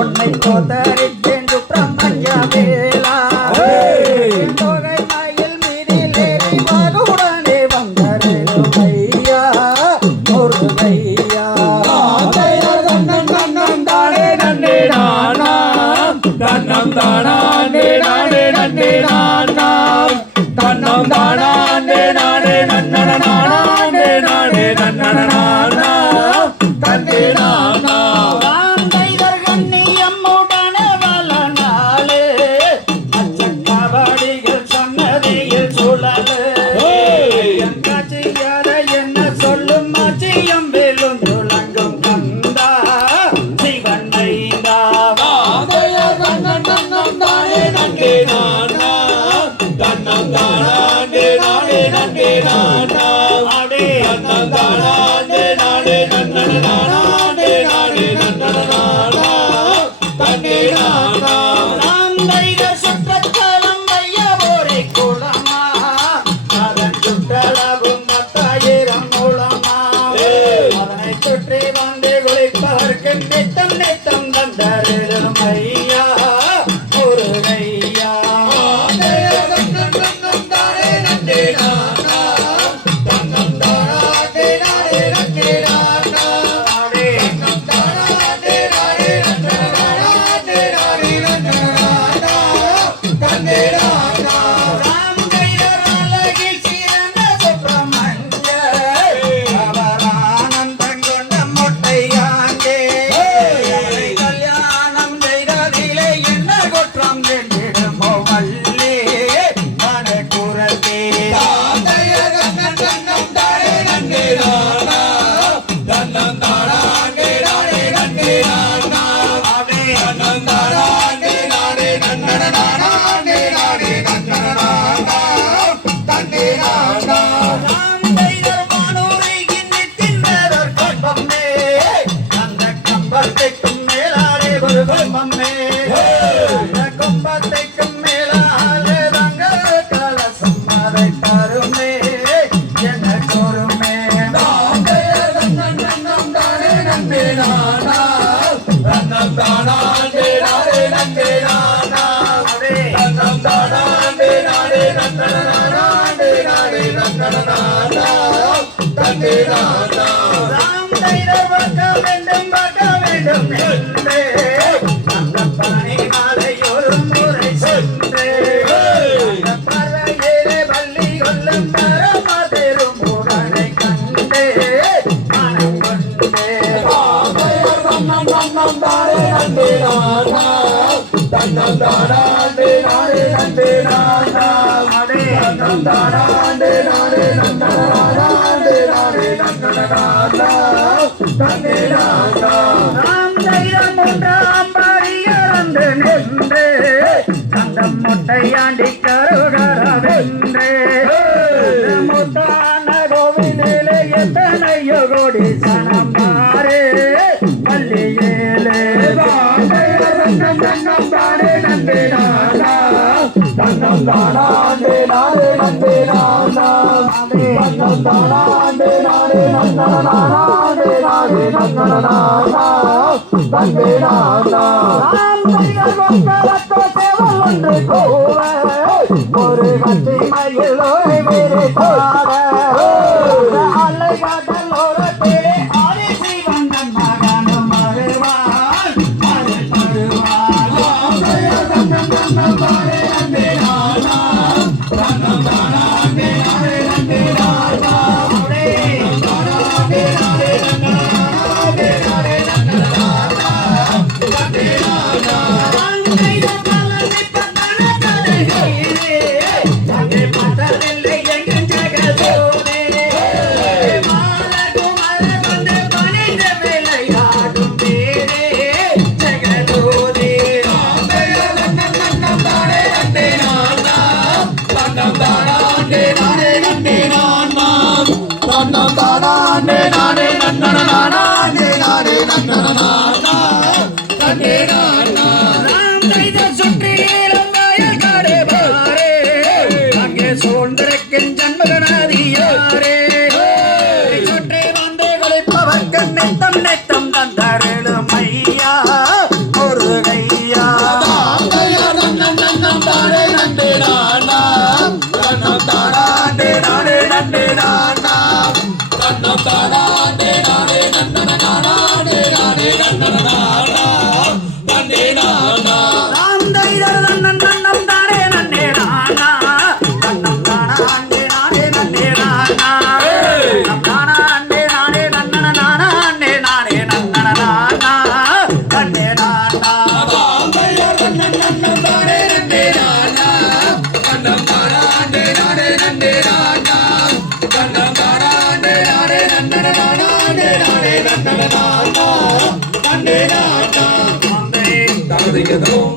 உன்னை தோத்தரித்தேன் சுப்பிரமணிய வேலா தொகை மயில் மீதிலேறி மகுடனே வந்தருளும் ஐயா முருகையா தன்னம் தன்னம் தானே நன்னே நானாம் தன்னம் தானே நானே நன்னே நானாம் தன்னம் தானே நானே நன்னன நானே நானே நன்னன நானாம் தன்னே நானாம் ராந்தைதர் கண்ணியம்முடனே வளனாலே அச்சக்கபடிகள் சொன்னதில் சுழலே என் கட்சியார என்ன சொல்லும் அச்சியம் வேலும் துளங்கும் கந்தா சிவன் வைந்தா தன்னம் தன்னம் தானே நன்னே நானாம் தன்னம் தானே நானே நன்னே நானாம் அடே தன்னம் தானே நானே நன்னன நானே நானே நன்னன நானாம் தன்னே நானாம் ராந்தைதர் சுற்றத்தலம் வையவோரை குளமா அதன் சுற்றளவும் 10,000 மூலமா அதனை சுற்றி வந்து குளிப்பதற்கு நித்தம் நித்தம் வந்தருளும் ஐயா முருகையா தன்னம் தானே நன்னே நானாம் தன்னம் தானே நானே நன்னே நானாம் அடே தன்னம் தானே நானே நன்னன நானே நானே நன்னன நானாம் தன்னே நானாம் ராந்தைதர் அழகில் சிறந்த சுப்பிரமணியர் அவர் ஆனந்தம் கொண்ட மொட்டையாண்டே அவரை கல்யாணம் செய்ததிலே என்ன குற்றம் என்றிடுமோ வள்ளி மனக்குரத்தே தன்னம் தானே நன்னே நானாம் தன்னம் தானே நானே நன்னே நானாம் அடே தன்னம் தானே நானே நன்னன நானே நானே நன்னன நானாம் தன்னே நானாம் ராந்தைதர் வானூரை கிண்ணித்தின் மேலோர் கம்பமே அந்த கம்பத்தைக்கும் மேலாலே ஒரு கம்பமே அந்த கம்பத்தைக்கும் மேலாலே தங்க கலசம் அதை தருமே என்ன கூறுமே தன்னம் தானே நன்னே நானாம் தன்னம் தானே நானே நன்னே நானாம் அடே தன்னம் தானே நானே நன்னன நானே நானே நன்னன நானாம் தன்னே நானாம் ராந்தைதர் பார்க்க வேண்டும் என்றே அந்த பனை மாலை ஒரு முறை சென்றே அந்த பறையிலே வள்ளி கொல்லும் பரமதெரும் உடனை கண்டே மனம் கொண்டே தன்னம் தானே நன்னே நானாம் தன்னம் தானே நானே நன்னே நானாம் அடே தன்னம் தானே நானே நன்னன நானே நானே நன்னன நானாம் தன்னே நானாம் ராந்தைதர் மூன்றாம் பரியறந்து நின்றே அந்த மொட்டையாண்டி கருகரவென்றே முத்தான கோவிலே எத்தனையோ கோடி சனம் மாறே பள்ளியிலே தன்னம் தானே நன்னே நானாம் தன்னம் தானே நானே நன்னே நானாம் தன்னம் தானே நானே நன்னன நானே நானே நன்னன நானாம் தன்னே நானாம் ராந்தைதர் மக்களத்தோ சேவல் ஒன்று கூவ ஒரு கட்டி மயிலோய் வேறு பாட அலை கடல் ஓரத்திலே அரிசி வந்தன் மகனும் வருவான் அருள் தருவான் தன்னம் தானே நன்னே நானாம் தன்னம் தானே நானே நன்னே நானாம் அடே தானே நானே நன்னன நானே நானே நன்னன நானாம் தன்னே நானாம் ராந்தைதர் பழனி பட்டண கதைகளிலே அங்கே பட்டதில்லை எங்கு ஜெகதோனே மாலை நானா தன்னே நானா தகதிகதோம்